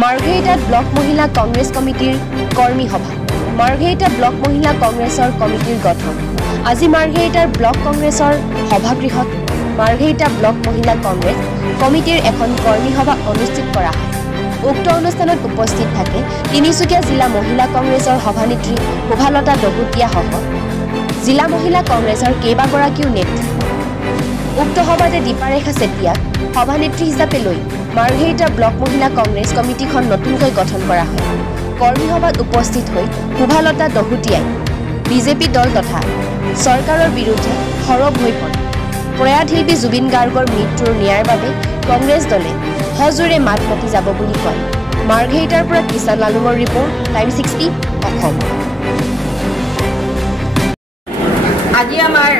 মাৰ্ঘেৰিটাত ব্লক মহিলা কংগ্ৰেছ কমিটিৰ কৰ্মী সভা মাৰ্ঘেৰিটা ব্লক মহিলা কংগ্ৰেছৰ কমিটিৰ গঠন আজি মাৰ্ঘেৰিটাৰ ব্লক কংগ্ৰেছৰ সভাগৃহত মাৰ্ঘেৰিটা ব্লক মহিলা কংগ্ৰেছ কমিটিৰ এখন কৰ্মী সভা অনুষ্ঠিত কৰা হয় উক্ত অনুষ্ঠানত উপস্থিত থাকে তিনিচুকীয়া জিলা মহিলা কংগ্ৰেছৰ সভানেত্ৰী শোভালতা দহুতীয়াসহ জিলা মহিলা কংগ্ৰেছৰ কেইবাগৰাকীও নেত্ৰী উক্ত সভাতে দীপাৰেখা চেতিয়াক সভানেত্ৰী হিচাপে লৈ মাৰ্ঘেৰিটা ব্লক মহিলা কংগ্ৰেছ কমিটিখন নতুনকৈ গঠন কৰা হয় কৰ্মী সভাত উপস্থিত হৈ শোভালতা দহুতীয়াই বিজেপি দল তথা চৰকাৰৰ বিৰুদ্ধে সৰব হৈ পৰে প্ৰয়াত শিল্পী জুবিন গাৰ্গৰ মৃত্যুৰ ন্যায়ৰ বাবে কংগ্ৰেছ দলে সজোৰে মাত মাতি যাব বুলি কয় মাৰ্ঘেৰিটাৰ পৰা কিষাণ লালুঙৰ ৰিপৰ্ট টাইম 60 অসম আজি আমাৰ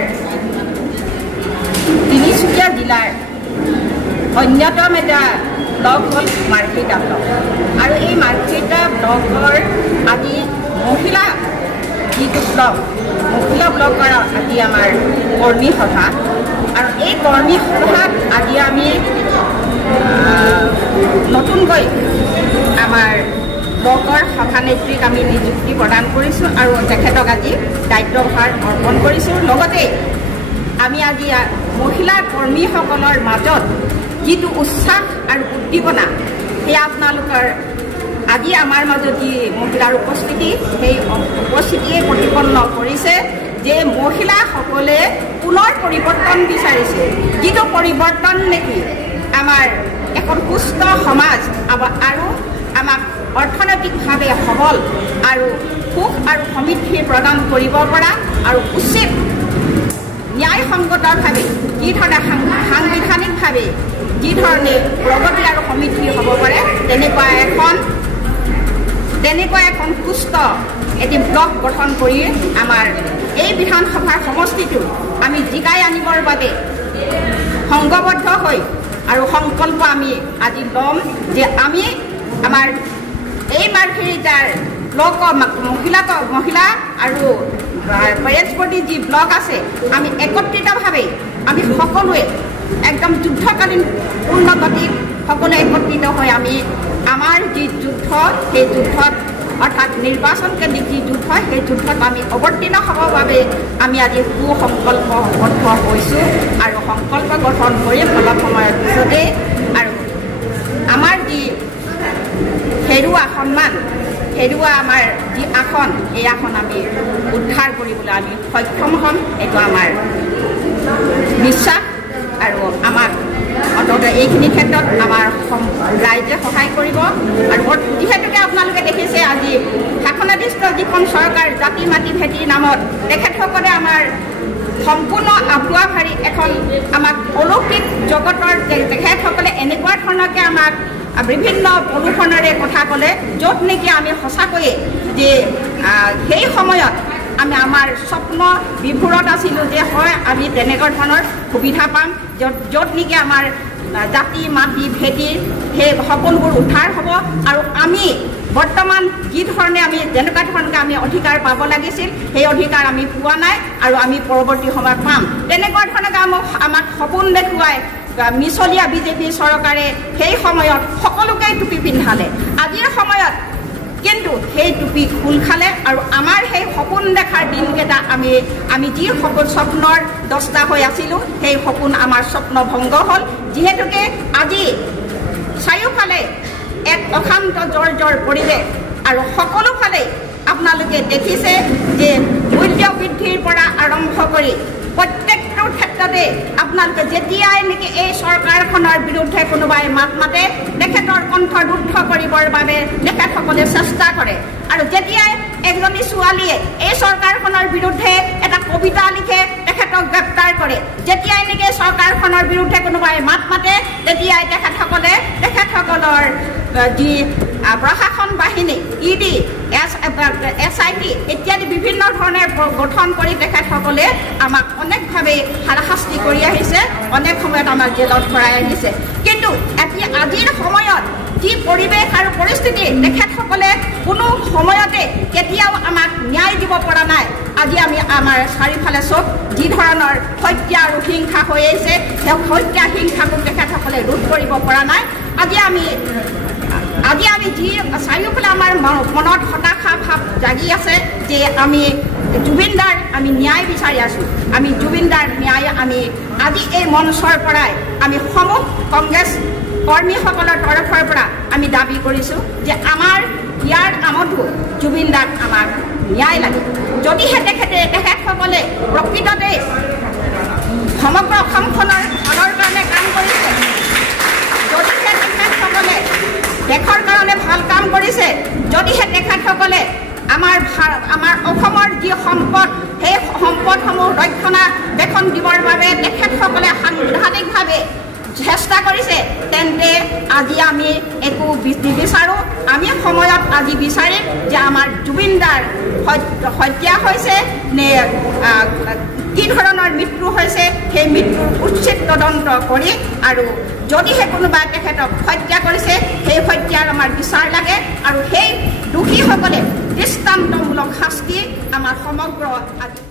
তিনিচুকীয়া জিলাৰ অন্যতম এটা ব্লক হ'ল মাৰ্ঘেৰিটা ব্লক আৰু এই মাৰ্ঘেৰিটা ব্লকৰ আজি মহিলা যিটো মহিলা ব্লকৰ আজি আমাৰ কৰ্মী সভা আৰু এই কৰ্মী সভাত আজি আমি নতুনকৈ আমাৰ ব্লকৰ সভানেত্ৰীক আমি নিযুক্তি প্ৰদান কৰিছোঁ আৰু তেখেতক আজি দায়িত্বভাৰ অৰ্পণ কৰিছোঁ লগতে আমি আজি মহিলা কৰ্মীসকলৰ মাজত যিটো উৎসাহ আৰু উদ্দীপনা সেয়া আপোনালোকৰ আজি আমাৰ মাজত যি মহিলাৰ উপস্থিতি সেই উপস্থিতিয়ে প্ৰতিপন্ন কৰিছে যে মহিলাসকলে পুনৰ পৰিৱৰ্তন বিচাৰিছে যিটো পৰিৱৰ্তন নেকি আমাৰ এখন সুস্থ সমাজ আৰু আমাক অৰ্থনৈতিকভাৱে সবল আৰু সুখ আৰু সমৃদ্ধি প্ৰদান কৰিব পৰা আৰু উচিত ন্যায়সংগতভাৱে যি ধৰণে সাংবিধানিকভাৱে যি ধৰণে প্ৰগতি আৰু সমৃদ্ধি হ'ব পাৰে তেনেকুৱা এখন সুস্থ এটি ব্লক গঠন কৰি আমাৰ এই বিধানসভাৰ সমষ্টিটো আমি জিকাই আনিবৰ বাবে সংঘবদ্ধ হৈ আৰু সংকল্প আমি আজি ল'ম যে আমি আমাৰ এই মাৰ্ঘেৰিটাৰ ব্লক মহিলা আৰু পেৰেন্টছপতি যি ব্লক আছে আমি একত্ৰিতভাৱে আমি সকলোৱে একদম যুদ্ধকালীন পূৰ্ণগতিত সকলোৱে একত্ৰিত হৈ আমি আমাৰ যি যুদ্ধ সেই যুদ্ধত অৰ্থাৎ নিৰ্বাচনকেন্দ্ৰিক যি যুদ্ধ সেই যুদ্ধত আমি অৱতীৰ্ণ হ'বৰ বাবে আমি আজি সুসংকল্পবদ্ধ হৈছোঁ আৰু সংকল্প গঠন কৰিম অলপ সময়ৰ পিছতেই আৰু আমাৰ যি হেৰুৱা সন্মান হেৰুৱা আমাৰ যি আসন এই আসন আমি উদ্ধাৰ কৰিবলৈ আমি সক্ষম হ'ম এইটো আমাৰ বিশ্বাস আৰু আমাক অন্ততঃ এইখিনি ক্ষেত্ৰত আমাৰ ৰাইজে সহায় কৰিব আৰু যিহেতুকে আপোনালোকে দেখিছে আজি শাসনাধিষ্ঠ যিখন চৰকাৰ জাতি মাটি ভেটি নামত তেখেতসকলে আমাৰ সম্পূৰ্ণ আভুৱা ভাৰী এখন আমাক অলৌকিক জগতৰ তেখেতসকলে এনেকুৱা ধৰণকে আমাক বিভিন্ন প্ৰদূষণেৰে কথা ক'লে য'ত নেকি আমি সঁচাকৈয়ে যে সেই সময়ত আমি আমাৰ স্বপ্ন বিভোৰত আছিলোঁ যে হয় আমি তেনেকুৱা ধৰণৰ সুবিধা পাম য'ত নেকি আমাৰ জাতি মাটি ভেটি সেই সকলোবোৰ উদ্ধাৰ হ'ব আৰু আমি বৰ্তমান যি ধৰণে আমি যেনেকুৱা ধৰণে আমি অধিকাৰ পাব লাগিছিল সেই অধিকাৰ আমি পোৱা নাই আৰু আমি পৰৱৰ্তী সময়ত পাম তেনেকুৱা ধৰণে আমাক সপোন দেখুৱাই মিছলীয়া বিজেপি চৰকাৰে সেই সময়ত সকলোকে টুপি পিন্ধালে আজিৰ সময়ত কিন্তু সেই টুপি খোল খালে আৰু আমাৰ সেই সপোন দেখাৰ দিনকেইটা আমি যি স্বপ্নৰ দস্তা হৈ আছিলোঁ সেই সপোন আমাৰ স্বপ্ন ভংগ হ'ল যিহেতুকে আজি চাৰিওফালে এক অশান্ত জৰ্জৰ পৰিৱেশ আৰু সকলোফালে আপোনালোকে দেখিছে যে মূল্য বৃদ্ধিৰ পৰা আৰম্ভ কৰি প্ৰত্যেকটো ক্ষেত্ৰতে আপোনালোকে যেতিয়াই নেকি এই চৰকাৰখনৰ বিৰুদ্ধে কোনোবাই মাত মাতে তেখেতৰ কণ্ঠ ৰুদ্ধ কৰিবৰ বাবে তেখেতসকলে চেষ্টা কৰে আৰু যেতিয়াই এজনী ছোৱালীয়ে এই চৰকাৰখনৰ বিৰুদ্ধে এটা কবিতা লিখে তেখেতক গ্ৰেপ্তাৰ কৰে যেতিয়াই নেকি চৰকাৰখনৰ বিৰুদ্ধে কোনোবাই মাত মাতে তেতিয়াই তেখেতসকলৰ যি প্ৰশাসন বাহিনী ED SIT ইত্যাদি বিভিন্ন ধৰণে গঠন কৰি তেখেতসকলে আমাক অনেকভাৱে হাৰাশাস্তি কৰি আহিছে অনেক সময়ত আমাক জেলত ভৰাই আহিছে কিন্তু আজিৰ সময়ত যি পৰিৱেশ আৰু পৰিস্থিতি তেখেতসকলে কোনো সময়তে কেতিয়াও আমাক ন্যায় দিব পৰা নাই আজি আমি আমাৰ চাৰিওফালে চব যি ধৰণৰ হত্যা আৰু হিংসা হৈ আহিছে সেই হত্যা হিংসাক তেখেতসকলে ৰোধ কৰিব পৰা নাই আজি আমি আমি যি চাৰিওফালে আমাৰ মনত হতাশা ভাৱ জাগি আছে যে আমি জুবিনদাৰ আমি ন্যায় বিচাৰি আছোঁ আমি জুবিনদাৰ ন্যায় আমি আজি এই মঞ্চৰ পৰাই আমি সমূহ কংগ্ৰেছ কৰ্মীসকলৰ তৰফৰ পৰা আমি দাবী কৰিছোঁ যে আমাৰ ইয়াৰ আমতো জুবিনদাক আমাক ন্যায় লাগে যদিহে তেখেতসকলে প্ৰকৃততে সমগ্ৰ অসমখনৰ ভালৰ কাৰণে কাম কৰিছে যদিহে তেখেতসকলে দেশৰ কাৰণে ভাল কাম কৰিছে যদিহে তেখেতসকলে আমাৰ অসমৰ যি সম্পদ সেই সম্পদসমূহ ৰক্ষণাবেক্ষণ দিবৰ বাবে তেখেতসকলে সাংবিধানিকভাৱে চেষ্টা কৰিছে তেন্তে আজি আমি একো নিবিচাৰোঁ আমি সময়ত আজি বিচাৰিম যে আমাৰ জুবিনদাৰ হত্যা হৈছে নে কি ধৰণৰ মৃত্যু হৈছে সেই মৃত্যুৰ উচিত তদন্ত কৰি আৰু যদিহে কোনোবাই তেখেতক হত্যা কৰিছে সেই হত্যাৰ আমাৰ বিচাৰ লাগে আৰু সেই দোষীসকলে দৃষ্টান্তমূলক শাস্তি আমাৰ সমগ্ৰ আজি